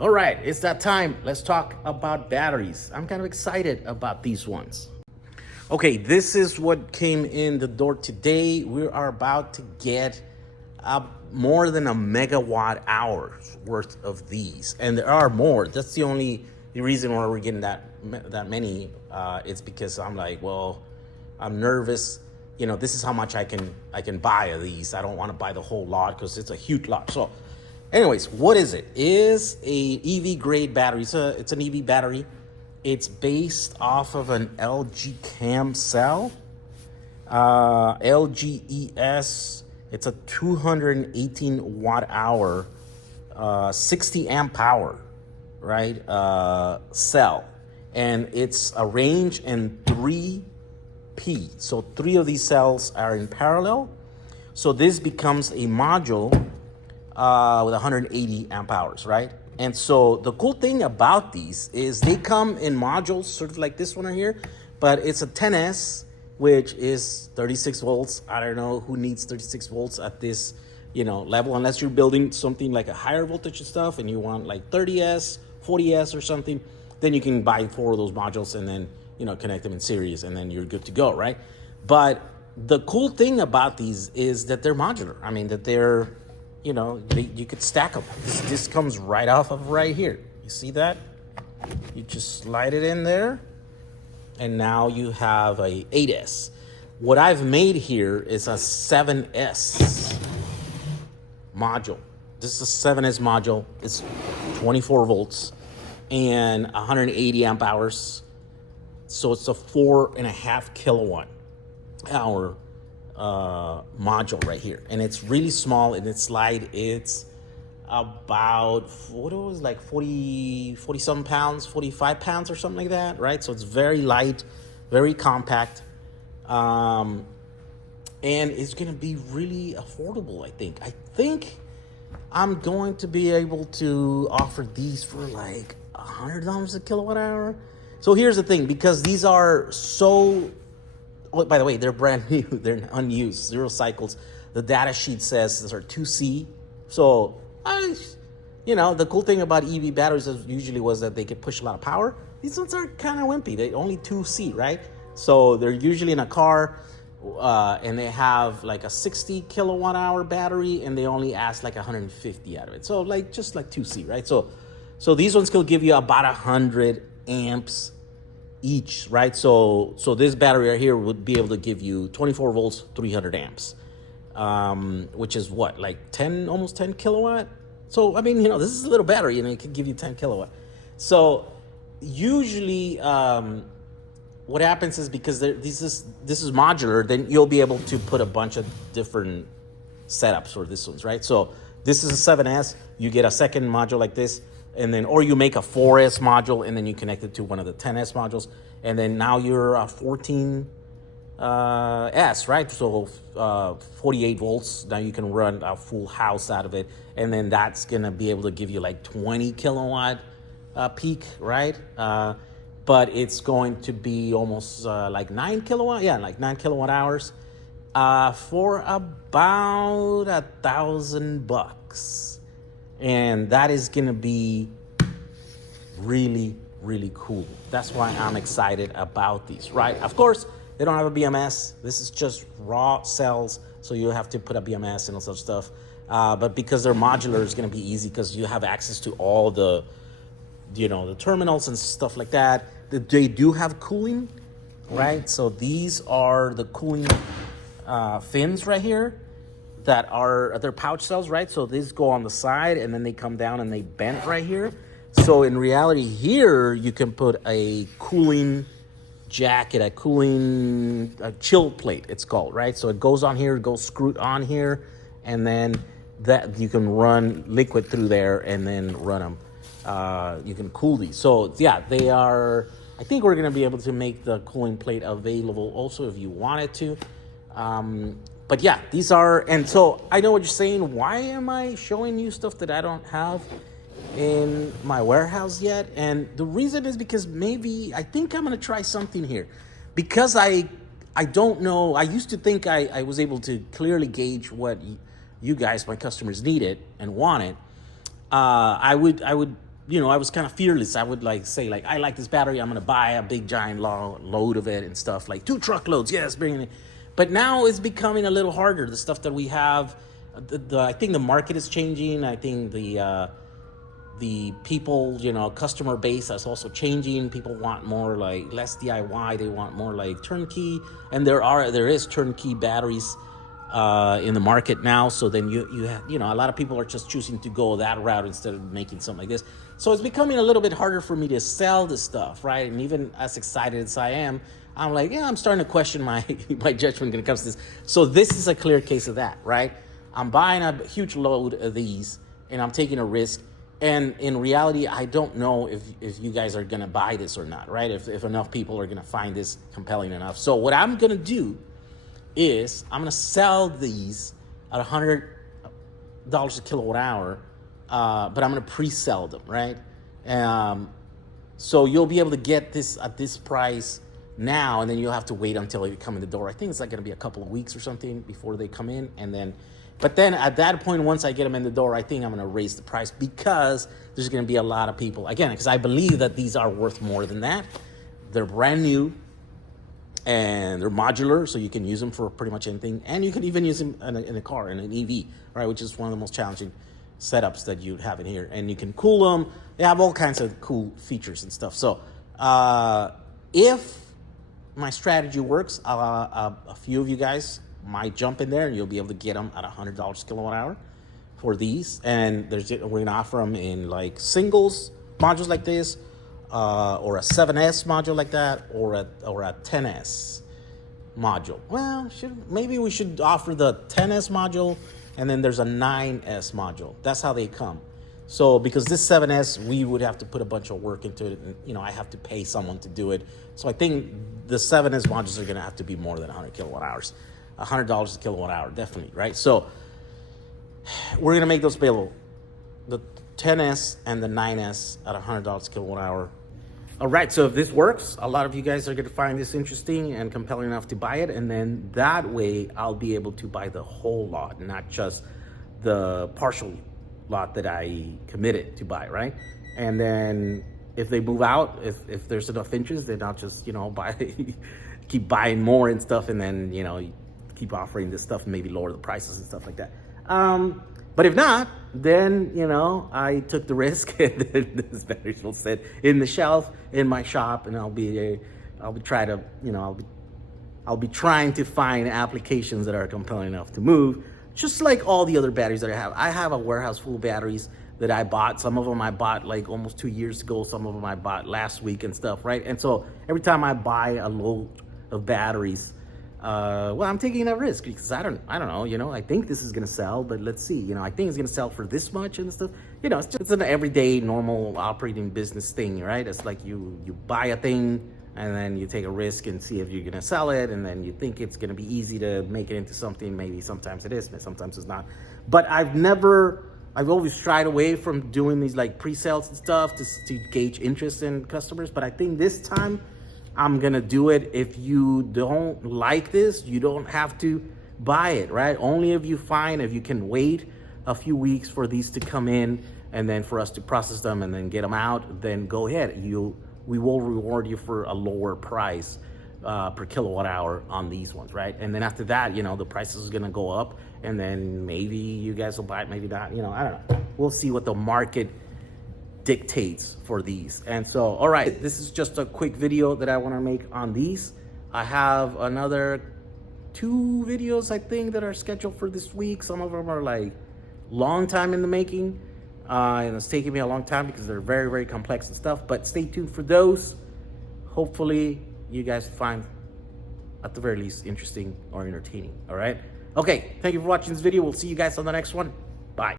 All right, it's that time. Let's talk about batteries. I'm kind of excited about these ones. Okay, this is what came in the door today. We are about to get more than a megawatt hours worth of these, and there are more. That's the reason why we're getting that many. It's because I'm like, well, I'm nervous. You know, this is how much I can buy of these. I don't want to buy the whole lot because it's a huge lot. So anyways, what is it? Is a EV grade battery. It's an EV battery. It's based off of an LG cam cell. LGES. It's a 218 watt hour, 60 amp power, right? Cell. And it's arranged in 3P. So 3 of these cells are in parallel. So this becomes a module with 180 amp hours, right? And so the cool thing about these is they come in modules, sort of like this one right here, but it's a 10S, which is 36 volts. I don't know who needs 36 volts at this, level, unless you're building something like a higher voltage and stuff and you want like 30S, 40S or something, then you can buy 4 of those modules and then, connect them in series and then you're good to go, right? But the cool thing about these is that they're modular. I mean, that they're, you could stack them. This comes right off of right here. You see that? You just slide it in there. And now you have a 8S. What I've made here is a 7S module. This is a 7S module. It's 24 volts and 180 amp hours. So it's a 4.5 kilowatt hour module right here. And it's really small in its slide. It's about 40 some pounds, 45 pounds or something like that, right? So it's very light, very compact, and it's gonna be really affordable. I think I'm going to be able to offer these for like $100 a kilowatt hour. So here's the thing, because these are so, oh, by the way, they're brand new, they're unused, 0 cycles. The data sheet says these are 2C. So the cool thing about EV batteries usually was that they could push a lot of power. These ones are kind of wimpy. They're only 2C, right? So they're usually in a car, and they have like a 60 kilowatt hour battery, and they only ask like 150 out of it. So just like 2C, right? So these ones could give you about 100 amps each, right? So this battery right here would be able to give you 24 volts, 300 amps, which is what, like almost 10 kilowatt. So, I mean, this is a little battery, it can give you 10 kilowatt. So usually what happens is, because this is modular, then you'll be able to put a bunch of different setups for this ones, right? So this is a 7S, you get a second module like this, and then, or you make a 4S module and then you connect it to one of the 10S modules, and then now you're a 14 S, right? So 48 volts. Now you can run a full house out of it, and then that's gonna be able to give you like 20 kilowatt peak, right? But it's going to be almost like 9 kilowatt, like 9 kilowatt hours for about $1,000, and that is gonna be really, really cool. That's why I'm excited about these, right? Of course, they don't have a BMS. This is just raw cells, so you have to put a BMS and all such stuff. But because they're modular, it's going to be easy because you have access to all the, the terminals and stuff like that. They do have cooling, right? So these are the cooling fins right here that are their pouch cells, right? So these go on the side and then they come down and they bend right here. So in reality here, you can put a cooling jacket, a chill plate, it's called, right? So it goes on here, it goes screwed on here, and then that you can run liquid through there and then run them. You can cool these. So yeah, they are, I think we're gonna be able to make the cooling plate available also if you wanted to. But yeah, these are, and so I know what you're saying. Why am I showing you stuff that I don't have in my warehouse yet? And the reason is because I think I'm gonna try something here, because I don't know. I used to think I was able to clearly gauge what you guys, my customers, needed and wanted. I would I was kind of fearless. I would like say like, I like this battery. I'm going to buy a big giant load of it and stuff, like 2 truckloads. Yes, bring it. But now it's becoming a little harder. The stuff that we have, I think the market is changing. I think the people, customer base is also changing. People want more like less DIY. They want more like turnkey. And there is turnkey batteries in the market now. So then you have, a lot of people are just choosing to go that route instead of making something like this. So it's becoming a little bit harder for me to sell this stuff, right? And even as excited as I am, I'm like, I'm starting to question my judgment when it comes to this. So this is a clear case of that, right? I'm buying a huge load of these and I'm taking a risk. And in reality, I don't know if you guys are gonna buy this or not, right? If enough people are gonna find this compelling enough. So what I'm gonna do is I'm gonna sell these at $100 a kilowatt hour, but I'm gonna pre-sell them, right? So you'll be able to get this at this price now, and then you'll have to wait until they come in the door. I think it's like gonna be a couple of weeks or something before they come in, but then at that point, once I get them in the door, I think I'm gonna raise the price because there's gonna be a lot of people, again, because I believe that these are worth more than that. They're brand new and they're modular, so you can use them for pretty much anything. And you can even use them in a car, in an EV, right? Which is one of the most challenging setups that you'd have in here. And you can cool them. They have all kinds of cool features and stuff. So if my strategy works, a few of you guys might jump in there and you'll be able to get them at $100 a kilowatt hour for these. And we're gonna offer them in like singles modules like this, or a 7S module like that, or a 10S module. Well, maybe we should offer the 10S module, and then there's a 9S module. That's how they come. So because this 7S, we would have to put a bunch of work into it, and I have to pay someone to do it. So I think the 7S modules are gonna have to be more than 100 kilowatt hours. $100 a kilowatt hour, definitely, right? So we're gonna make those available. The 10S and the 9S at $100 a kilowatt hour. All right, so if this works, a lot of you guys are gonna find this interesting and compelling enough to buy it, and then that way I'll be able to buy the whole lot, not just the partial lot that I committed to buy, right? And then if they move out, if there's enough interest, then I'll just, keep buying more and stuff, and then, keep offering this stuff and maybe lower the prices and stuff like that. But if not, then, I took the risk, and then this batteries will sit in the shelf in my shop, and I'll be trying to find applications that are compelling enough to move, just like all the other batteries that I have. I have a warehouse full of batteries that I bought. Some of them I bought like almost 2 years ago. Some of them I bought last week and stuff, right? And so every time I buy a load of batteries, I'm taking that risk because I don't know, I think this is going to sell, but let's see, I think it's going to sell for this much and stuff. It's an everyday normal operating business thing, right? It's like you buy a thing and then you take a risk and see if you're going to sell it. And then you think it's going to be easy to make it into something. Maybe sometimes it is, but sometimes it's not. But I've always shied away from doing these like pre-sales and stuff to gauge interest in customers. But I think this time I'm gonna do it. If you don't like this, you don't have to buy it, right? Only if you can wait a few weeks for these to come in and then for us to process them and then get them out, then go ahead. We will reward you for a lower price per kilowatt hour on these ones, right? And then after that, the price is gonna go up, and then maybe you guys will buy it, maybe not, I don't know. We'll see what the market dictates for these. And so, all right, this is just a quick video that I want to make on these. I have another 2 videos, I think, that are scheduled for this week. Some of them are like long time in the making, and it's taking me a long time because they're very, very complex and stuff, but stay tuned for those. Hopefully you guys find, at the very least, interesting or entertaining. All right, okay, thank you for watching this video. We'll see you guys on the next one.